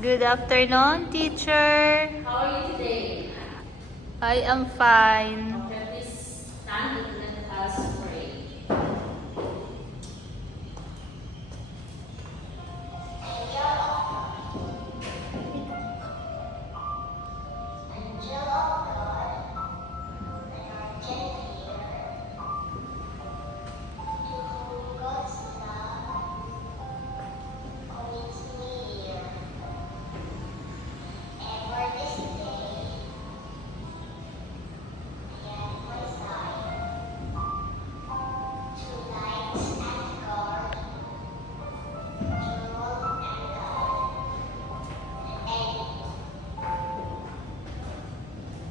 Good afternoon, teacher. How are you today? I am fine. Okay, please stand and let us pray.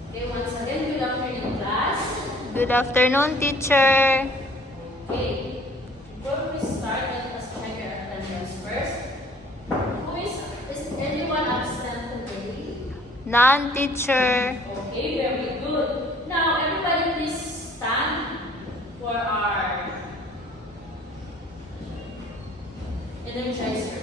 Okay, once again, good afternoon, class. Good afternoon, teacher. Okay, before we start, let us check your attendance first. Is anyone absent today? None, teacher. Okay, very good. Now, everybody please stand for our energizer.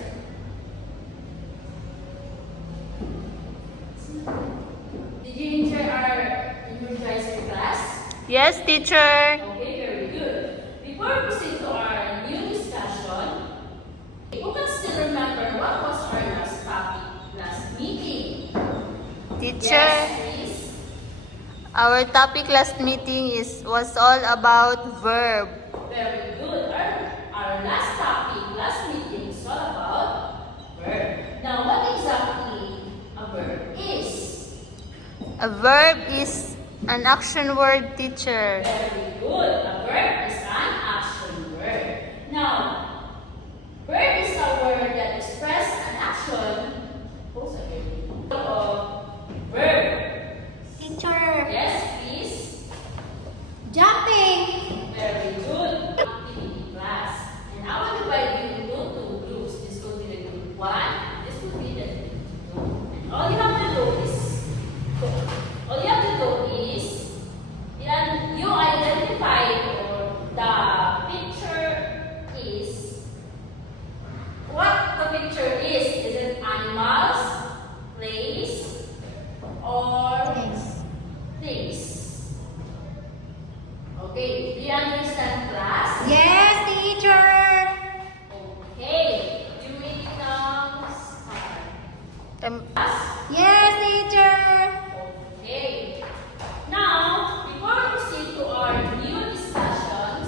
Did you enjoy our energizer class? Yes, teacher. Okay, very good. Before we proceed to our new discussion, who can still remember what was our last topic, last meeting? Teacher, Yes, please. our topic last meeting was all about verb. Very good. Our last topic, last meeting, is all about verb. Now, what exactly a verb is? A verb is an action word, teacher. Very good. A verb is an action word. Now, verb is a word that expresses an action. Pause again. Verb. Teacher, Yes, please. jumping. Very good. Activity class. And I will divide you into two groups. This will be the group 1. This will be the group 2. And all you have to do is you identify or the picture is what the picture is. Is it animals, place, or things? Okay, do you understand, class? Yes, teacher. Okay, you may now start. Class? Yes, teacher. Okay. Now, before we proceed to our new discussions,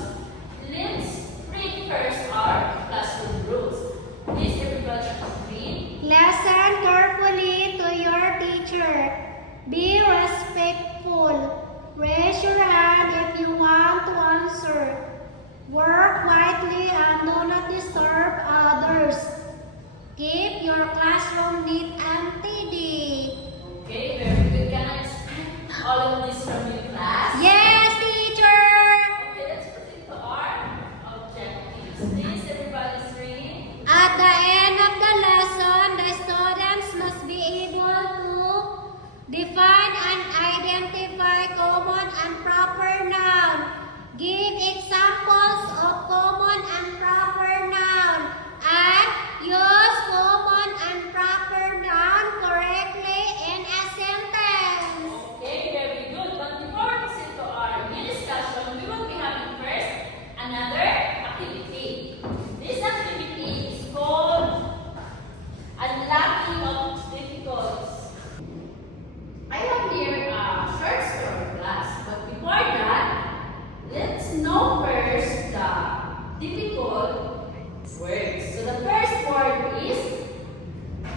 let's read first our classroom rules. Please, everybody, read. Listen carefully to your teacher. Be respectful. Raise your hand if you want to answer. Work quietly and do not disturb others. Keep your classroom neat and tidy. Okay, very good. Can I explain all of this from your class? Yes, teacher. Okay, let's proceed to our objectives. Please, everybody's read. At the end of the lesson, the students must be able to define and identify common and proper noun. Give examples of common and proper noun and use common and proper noun correctly in a sentence. Okay, very good. But before we proceed to our new discussion, we will be having first another activity. This activity is called Unlocking of Difficulties. I have here a short story class, but before that, let's know first the difficult words. So the first word is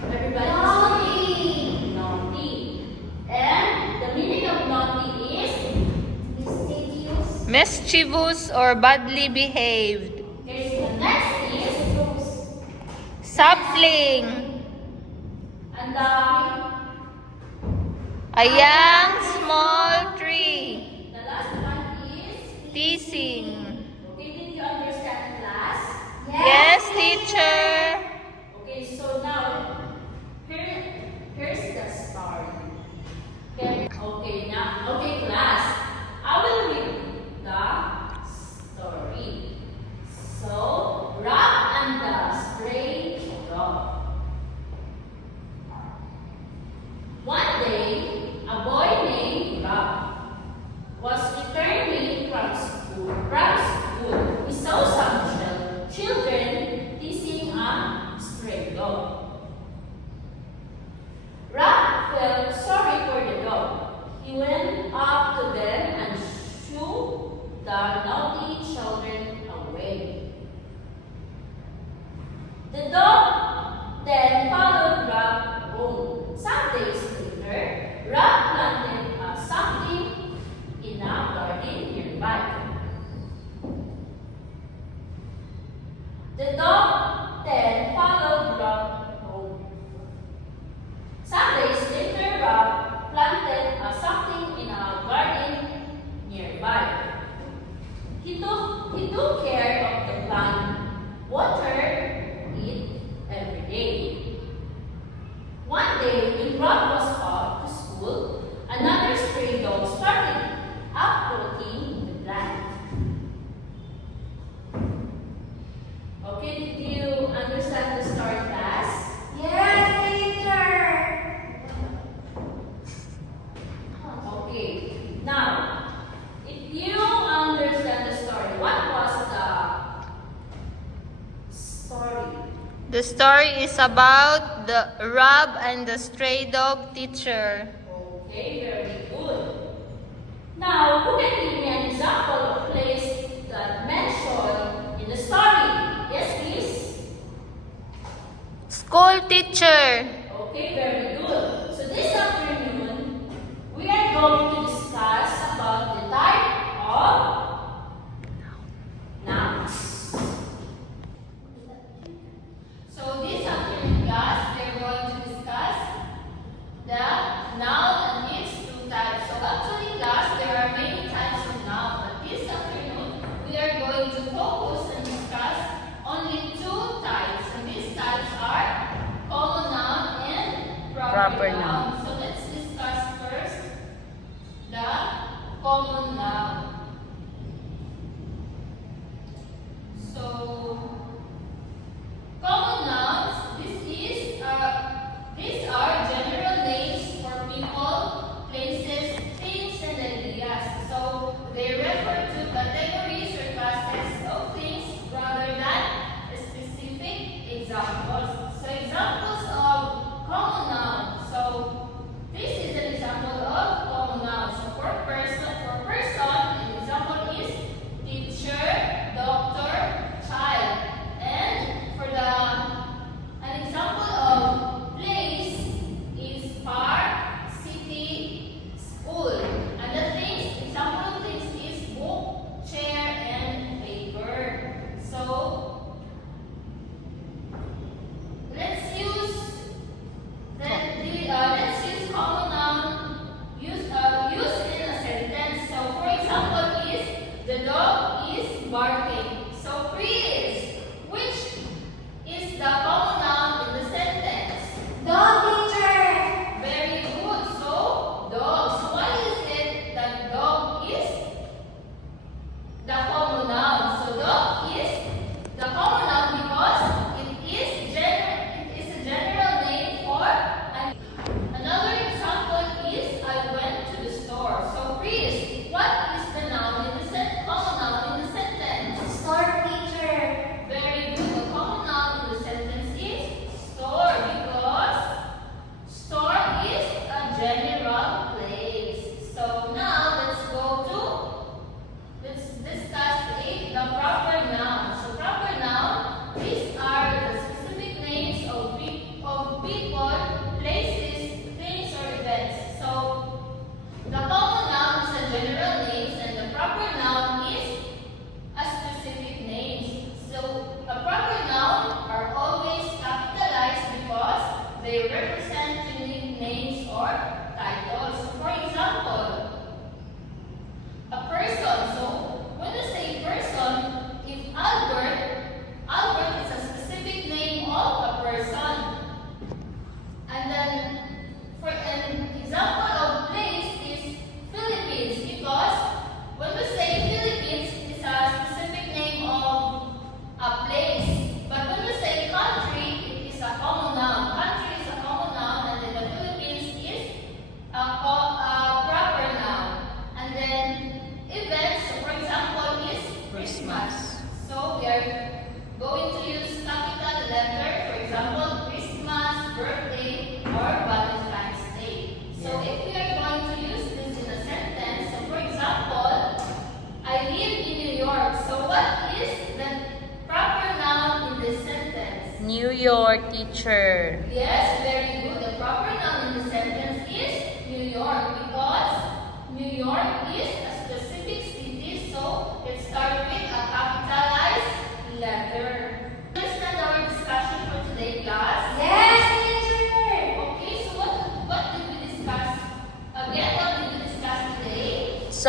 everybody Naughty. naughty. And the meaning of naughty is Mischievous. Mischievous or badly behaved. here's the next is Sapling. and A young small tree. the last one is Teasing. okay, did you understand class? Yes, teacher. Okay, so now here's the story. Okay, now class. I will read the story. So Rock and the Stray Dog. The dog then followed Rob home. Some days later, Rob planted something in a garden nearby. He took care of the plant, watered it every day. One day, when Rob was off to school, another stray dog started approaching the plant. Okay, did you understand the story, class? Yes, teacher. Okay. Now, if you understand the story, what was the story? The story is about the Rob and the stray dog teacher. Okay, very good. Now, who can give me an example of place that mentioned in the story? Yes, please. School teacher. Okay, very good. So this afternoon, we are going to discuss about the type of nouns. So this afternoon, class, we are going to discuss the noun and its two types. So actually, class, there are many types of noun, but this afternoon, we are going to focus and discuss only two types. And these types are common noun and proper Proper noun. So let's discuss first the common noun. So common nouns, these are general names for people, places, things, and ideas. So they refer to categories or classes of things rather than specific examples. So examples of common nouns. So this is an example of common nouns. So for person, an example is teacher, doctor, child. And for an example of place is park, city, school. And the things, example of things is book, chair, and paper. So let's use common noun used in a sentence. So for example is the dog is barking. So Chris, which is the common noun in the sentence? Dog teacher. Very good. So dog. So why is it that dog is the common noun? So dog is the common noun because it is a general name for an. Another example is I went to the store. So Chris, what is the noun in the common noun in the sentence? Store teacher. Very good. The common noun in the sentence is store because store is a general place. So now let's discuss the proper noun. So proper noun, these are the specific names of people, places, things, or events. So the common noun is a general names and the proper noun is a specific names. So a proper noun are always capitalized because they represent unique names or titles. So for example, a person. So when you say person, if Albert is a specific name of a person. And then for an example of place is Philippines because when we say Philippines, it's a specific name of a place. But when we say country, it is a common noun. Country is a common noun, and then the Philippines is a proper noun. And then events, so for example, is Christmas. So we are going to use capital letter, for example, Christmas, birthday, or Valentine's Day. So if we are going to use this in a sentence, so for example, I live in New York. So what is the proper noun in this sentence? New York teacher. Yes, very good. The proper noun in the sentence is New York because New York is a specific city, so it starts with a capitalized letter.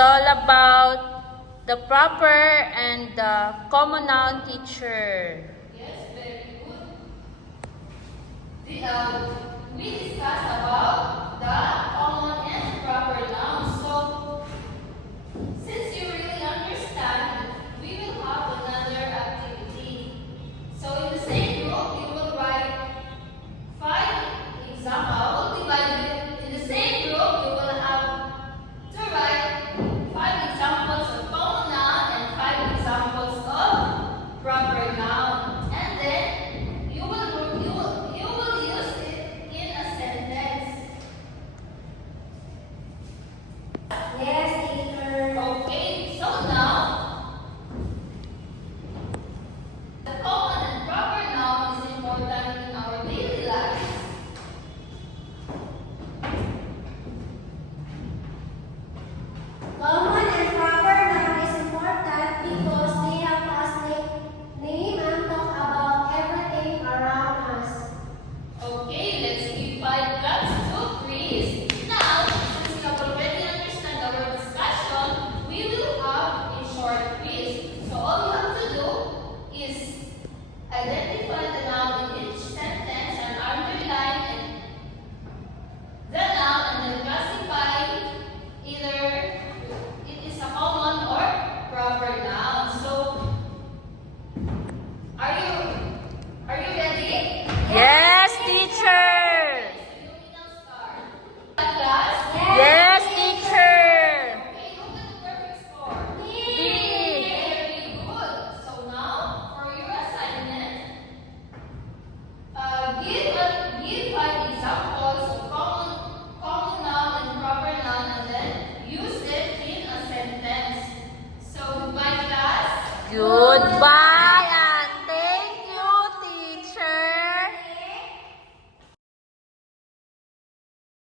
all about the proper and the common noun, teacher. Yes, very good. We discussed about the